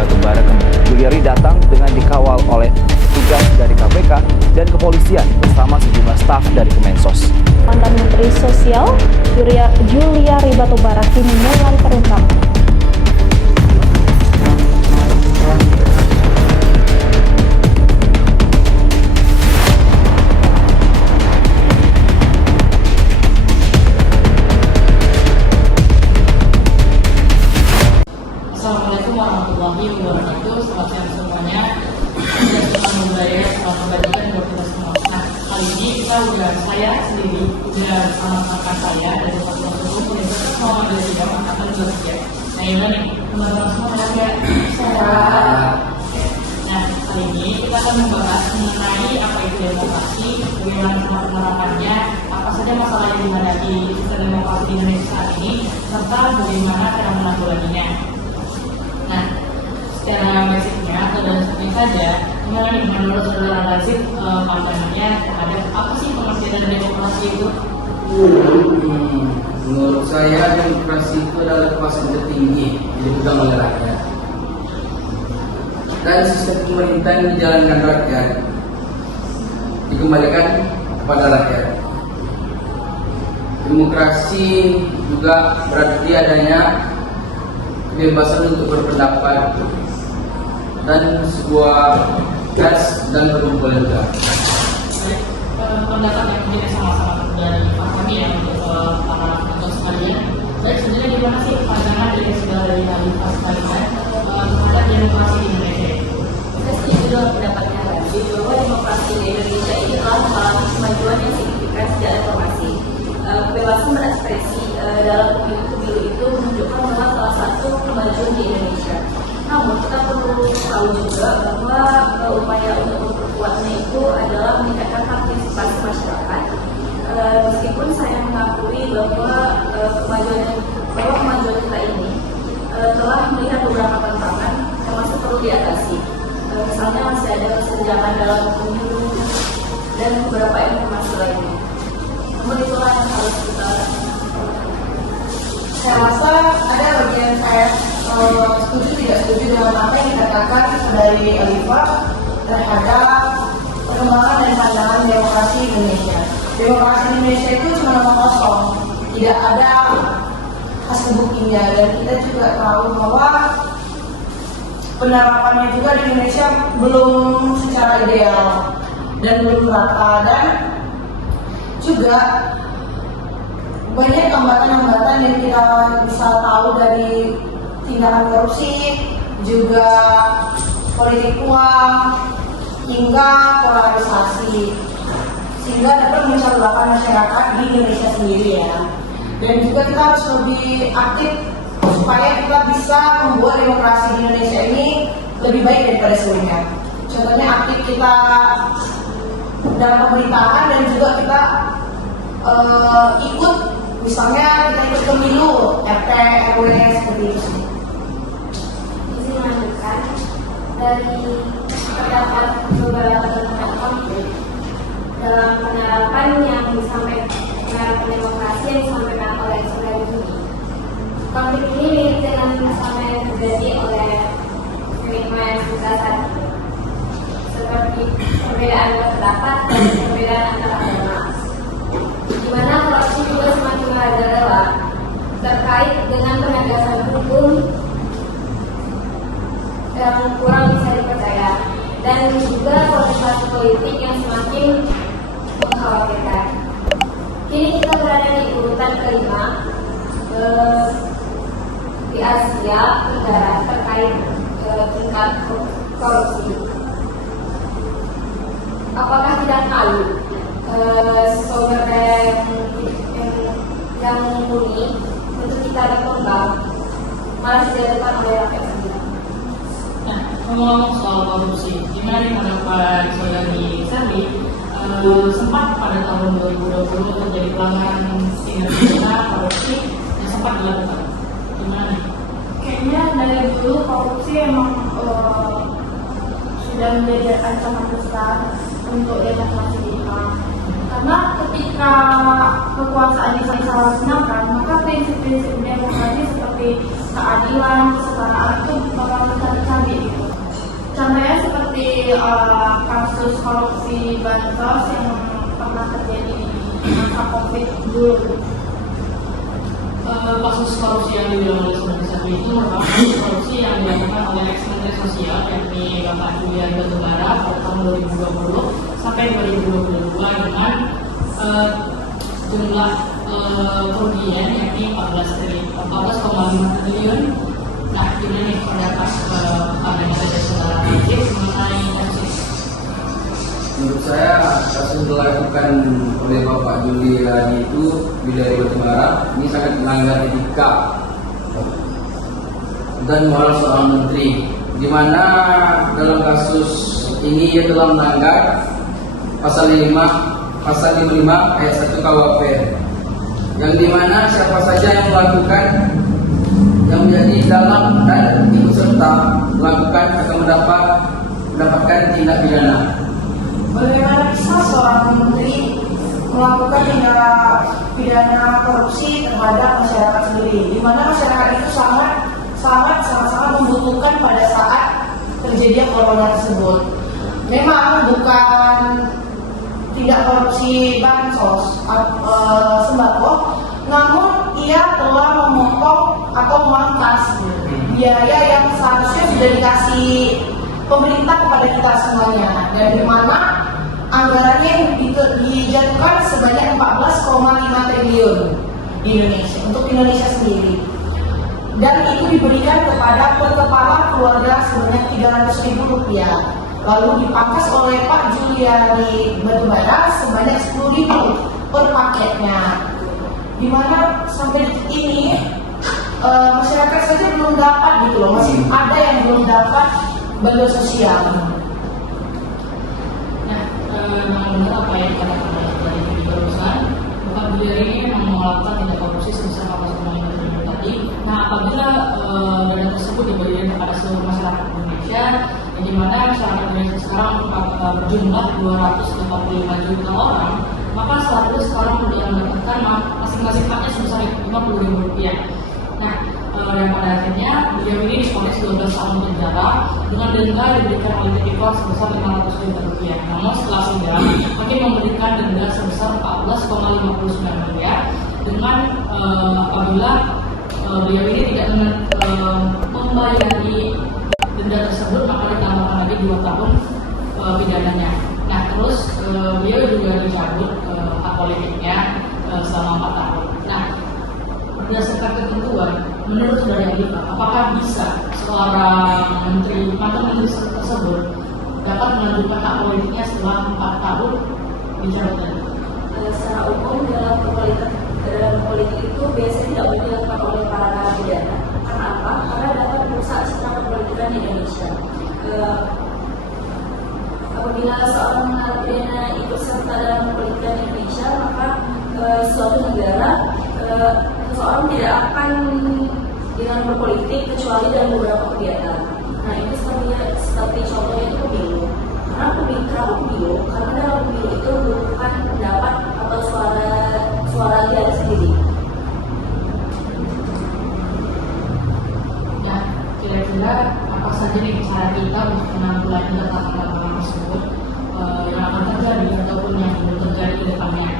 Batubara. Juliari datang dengan dikawal oleh petugas dari KPK dan kepolisian bersama sejumlah staf dari Kemensos. Mantan Menteri Sosial Juliari Batubara kini mulai terungkap. Assalamualaikum warahmatullahi wabarakatuh. Selamat siang semuanya. Saya akan membayar membagikan buat kita semua. Nah, kali ini saya sendiri udah bersama kakak saya dari Fakultas Hukum Universitas Muhammadiyah Sidang angkatan 23. Nah, ini nih teman-teman semua sehat. Nah, kali ini kita akan membahas mengenai apa itu demokrasi, bagaimana penerapannya, apa saja masalah yang dihadapi sistem demokrasi di Indonesia saat ini, serta bagaimana cara menanggulanginya. Nah, secara basicnya atau dan seperti saja, menurut saudara Razif pandangannya terhadap apa sih pengertian dari demokrasi itu? Menurut saya demokrasi itu adalah kekuasaan tertinggi yang dipegang oleh rakyat dan sistem pemerintahan yang dijalankan rakyat dikembalikan kepada rakyat. Demokrasi juga berarti adanya kebebasan untuk berpendapat dan sebuah gas dan berkumpul juga. Pendapat yang menjadi sama-sama dari Pak kami ya untuk para penonton sekalian. Jadi sebenarnya gimana sih pandangan dari saudara dari Pak sekalian terhadap demokrasi di Indonesia? Saya setuju dengan pendapatnya Razif bahwa demokrasi di Indonesia ini telah mengalami kemajuan yang signifikan sejak reformasi. Kebebasan berekspresi dalam pemilu itu menunjukkan bahwa salah satu kemajuan di Indonesia. Namun kita perlu tahu juga bahwa upaya untuk memperkuatnya itu adalah meningkatkan partisipasi masyarakat. Meskipun saya mengakui bahwa kemajuan kita ini telah melihat beberapa tantangan yang masih perlu diatasi. Misalnya masih ada kesenjangan dalam pemilu dan beberapa informasi lainnya. Namun itulah yang harus kita saya rasa ada bagian saya setuju tidak setuju dengan apa yang dikatakan dari Alifa terhadap perkembangan dan pandangan demokrasi Indonesia. Demokrasi Indonesia itu cuma nama kosong, tidak ada hasil buktinya, dan kita juga tahu bahwa penerapannya juga di Indonesia belum secara ideal dan belum rata, dan juga banyak hambatan-hambatan yang kita bisa tahu dari tindakan korupsi, juga politik uang, hingga polarisasi, sehingga dapat memecah masyarakat di Indonesia sendiri ya. Dan juga kita harus lebih aktif supaya kita bisa membuat demokrasi di Indonesia ini lebih baik daripada sebelumnya. Contohnya aktif kita dalam pemerintahan dan juga kita ikut, misalnya kita ikut pemilu RT, RW seperti itu. izin melanjutkan dari terdapat beberapa tantangan konflik dalam penerapan yang disampaikan penerapan demokrasi yang disampaikan oleh saudara ini. Konflik ini mirip dengan sama yang terjadi oleh lingkungan kita saat ini, seperti perbedaan pendapat dan perbedaan antar agama, di mana korupsi juga semakin merajalela terkait dengan penegasan hukum yang kurang bisa dipercaya, dan juga kontestasi politik yang semakin mengkhawatirkan. Kini kita berada di urutan kelima di Asia Tenggara terkait tingkat korupsi. Apakah tidak malu sumber daya yang mumpuni untuk kita berkembang malah dilakukan oleh rakyat sendiri? Nah, ngomong soal korupsi, gimana nih pendapat saudari Sari? Sempat pada tahun 2020 terjadi pelanggaran tindak pidana korupsi yang sempat dilakukan. Gimana nih? Kayaknya dari dulu korupsi emang sudah menjadi ancaman besar untuk demokrasi kita. Karena ketika kekuasaan disalahgunakan, maka prinsip-prinsip demokrasi seperti keadilan, kesetaraan itu bakal tercabik Contohnya seperti kasus korupsi bansos yang pernah terjadi di masa COVID dulu. Kasus korupsi yang dibilang oleh Seperti Satu itu merupakan kasus korupsi yang dilakukan oleh ex-menteri sosial yakni Bapak Juliari Batubara pada tahun 2020 sampai 2022 dengan jumlah kerugian yakni 14,5 triliun. Nah, ini nih pendapat adanya saja saudara Rizky mengenai kasus. Menurut saya kasus dilakukan oleh Bapak Juliari itu Juliari Batubara ini sangat melanggar etika dan moral seorang menteri, di mana dalam kasus ini ia telah melanggar pasal 55 ayat 1 KUHP, yang dimana siapa saja yang melakukan yang menjadi dalam dan ikut serta melakukan akan mendapatkan tindak pidana. Bagaimana bisa seorang menteri melakukan tindak pidana korupsi terhadap masyarakat sendiri, di mana masyarakat itu sangat membutuhkan pada saat terjadinya corona tersebut. Memang bukan tidak korupsi bansos sembako, namun ia telah memotong atau memangkas biaya yang seharusnya sudah dikasih pemerintah kepada kita semuanya, dan di mana anggarannya dijatuhkan sebanyak 14,5 triliun di Indonesia untuk Indonesia sendiri, dan itu diberikan kepada per kepala keluarga sebanyak Rp300.000, lalu dipangkas oleh Pak Juliari Batubara sebanyak Rp10.000 per paketnya, di mana sampai detik ini masyarakat saja belum dapat gitu loh, masih ada yang belum dapat bantuan sosial. Nah, benar apa yang dikatakan dari barusan, Bapak Juliari ini memang melakukan tindak korupsi sebesar 14,5 triliun tadi. Nah, apabila dana tersebut diberikan kepada seluruh masyarakat Indonesia, di mana masyarakat Indonesia sekarang berjumlah 245 juta orang, maka saat itu sekarang sudah mendapatkan masing-masing haknya sebesar Rp50.000. Nah, yang pada akhirnya beliau ini difonis 12 tahun penjara dengan denda diberikan oleh Tipikor sebesar Rp500 juta. Namun setelah sidang, hakim memberikan denda sebesar Rp14,59 miliar dengan apabila beliau ini tidak membayari denda tersebut, maka ditambahkan lagi 2 tahun pidananya. Nah, terus beliau juga dicabut hak politiknya selama 4 tahun. Nah, berdasarkan ketentuan, menurut saudara Eva, apakah bisa seorang mantan menteri tersebut dapat melanjutkan hak politiknya setelah 4 tahun dicabut tadi? Secara umum dalam politik itu biasanya tidak boleh dilakukan oleh para narapidana. Karena apa? Karena dapat merusak citra kepolitikan di Indonesia. Apabila seorang narapidana ikut serta dalam kepolitikan di Indonesia, maka suatu negara seseorang tidak akan dengan berpolitik kecuali dalam beberapa kegiatan. Nah, itu seperti contohnya itu pemilu. Kenapa pemilu? Karena dalam pemilu itu membutuhkan pendapat atau suara dia sendiri. Ya, kira-kira apa saja nih cara kita untuk menanggulangi ledakan tersebut yang akan terjadi ataupun yang belum terjadi di depannya,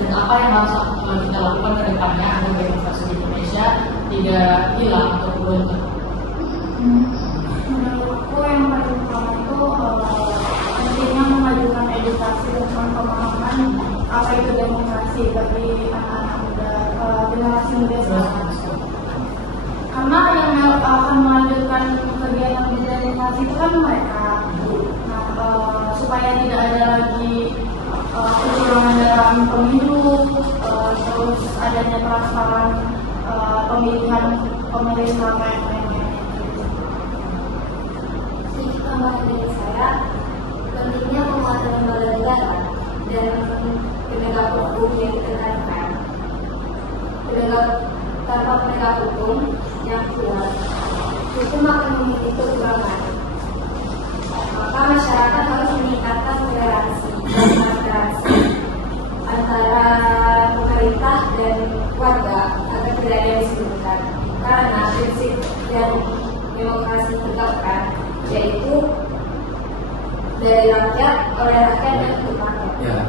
dan apa yang harus kita lakukan ke depannya agar demokrasi di Indonesia tidak hilang atau runtuh? Menurutku yang paling utama itu pentingnya memajukan edukasi tentang pemahaman apa itu demokrasi bagi anak-anak muda, generasi muda sekarang. Karena yang akan melanjutkan kegiatan demokrasi itu kan mereka. Nah, supaya tidak ada lagi kecurangan dalam pemilu, terus adanya transparan pemilihan pemilih selama yang lainnya. Sedikit tambahan dari saya, pentingnya penguatan lembaga negara dan penegak hukum yang ditekankan. Tanpa penegak hukum yang kuat, hukum akan memiliki kekurangan. Maka masyarakat harus meningkatkan toleransi antara pemerintah dan warga agar tidak ada yang disebutkan. Karena prinsip yang demokrasi ditegakkan, yaitu dari rakyat, oleh rakyat, dan untuk rakyat.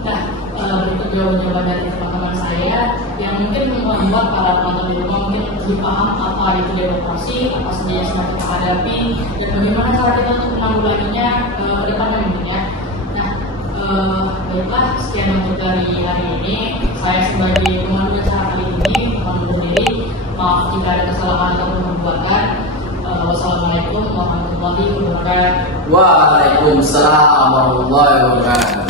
Ya. Nah, berikut jawaban-jawaban dari teman-teman saya yang mungkin membuat para penonton di rumah mungkin lebih paham apa itu demokrasi, apa saja yang sedang kita hadapi, dan bagaimana cara kita untuk menanggulanginya ke depannya mungkin ya. Nah, baiklah, sekian untuk dari hari ini. Saya sebagai pemandu acara kali ini mohon undur diri. Maaf jika ada kesalahan atau perbuatan. Wassalamualaikum warahmatullahi wabarakatuh. Waalaikumsalam warahmatullahi wabarakatuh.